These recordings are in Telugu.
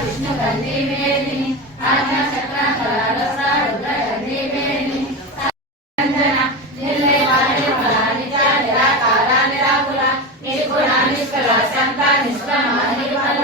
విష్ణు గంధి వేదిని ఆజ్ఞ చక్ర కళారస రుద్ర గంధి వేదిని సంజన నిర్లయ వాణి ఫలానిజ నిరాకార నిరాకుల నిర్గుణ నిష్కల శాంత నిష్కమ నిర్మల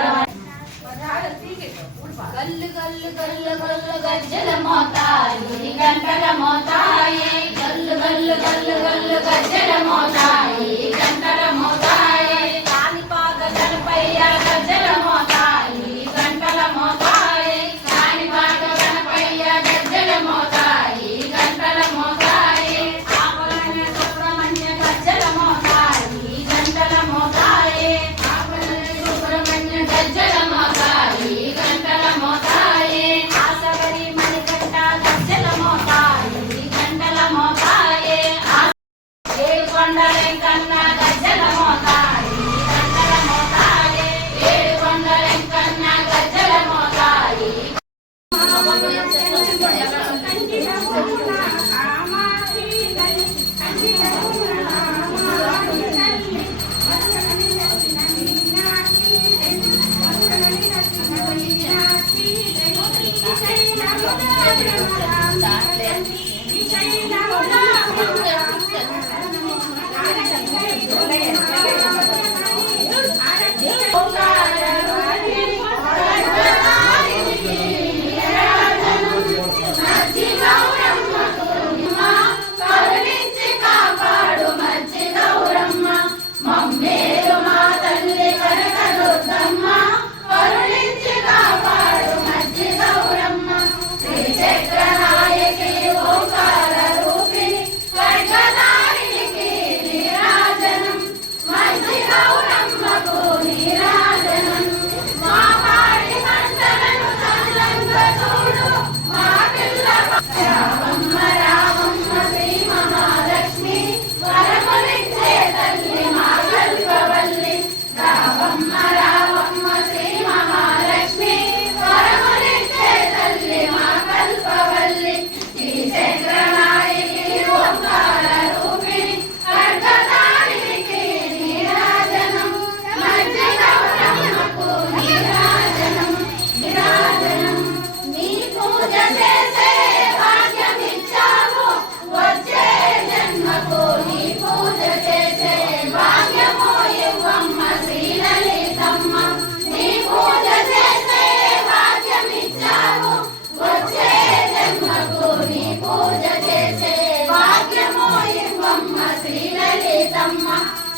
గల్లు గల్లు గల్లు గల్లు గజ్జల మోతాయి గంటల మోతాయి గల్లు గల్లు గల్లు గల్లు గజ్జల మోతాయి గంటల మోతాయి కాలిపాద గణపయ్య గజ్జల మోతాయి గంటల మోతాయి కాలిపాద గణపయ్య గజ్జల మోతాయి గంటల మోతాయి ఆపలన సుబ్రహ్మణ్య గజ్జల మోతాయి గంటల మోతాయి ఆపలన సుబ్రహ్మణ్య గజ్జల మోతాయి గంటల మోతాయి ఆసగరి మణికంఠ గజ్జల మోతాయి గంటల మోతాయి ఏడు కొండలెంకన్న గజ్జల మోతాయి గంటల మోతాయి ఏడు కొండలెంకన్న గజ్జల మోతాయి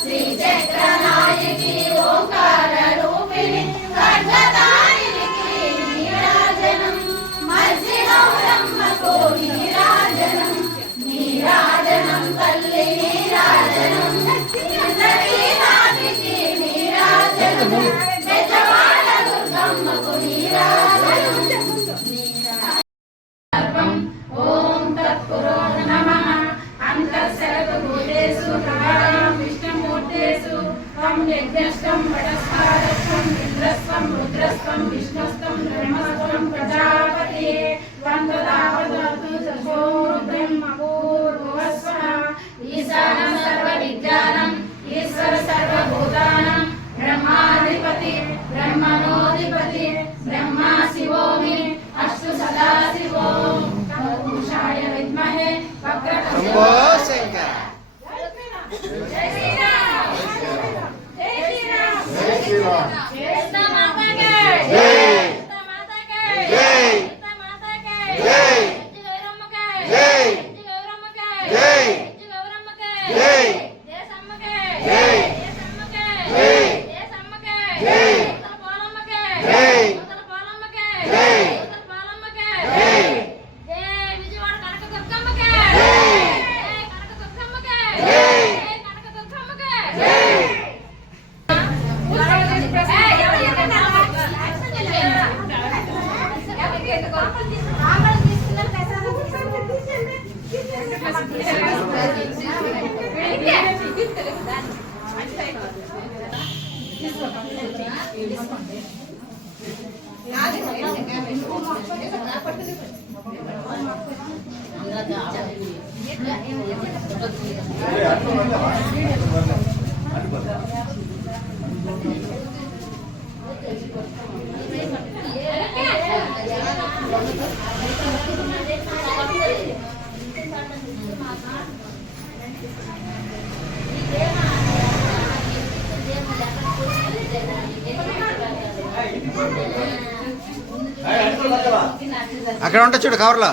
శ్రీ చక్రనాయకి ఓంకార రూపిణి ఖడ్గదారిణికి నీరాజనం మధ్యగౌరమ్మకు నీరాజనం నీరాజనం తల్లి నీరాజనం నాటికి నీరాజనం బెజవాడ దుర్గమ్మకు నీరాజనం ఓం తత్పురో నమః అంతఃసర్వభూతేషు ప్రభావం విష్ణుమూర్తేషు త్వం యజ్ఞస్త్వం వటస్థారస్త్వం ఇంద్రస్త్వం రుద్రస్త్వం విష్ణుస్త్వం బ్రహ్మస్త్వం ప్రజాపతి వందదావదతు సో బ్రహ్మపూర్వస్వః ఈశానం సర్వవిజ్ఞానం ఈశ్వర సర్వభూతానాం బ్రహ్మాధిపతి బ్రహ్మణోధిపతి బ్రహ్మా శివో మే అస్తు సదాశివో పురుషాయ విద్మహే వక్రతుండాయ జై శ్రీరామ్ జై శ్రీరామ్ జై శ్రీరామ్ జై శ్రీరామ్ జై అక్కడ ఉంటా చూడు కవర్లో.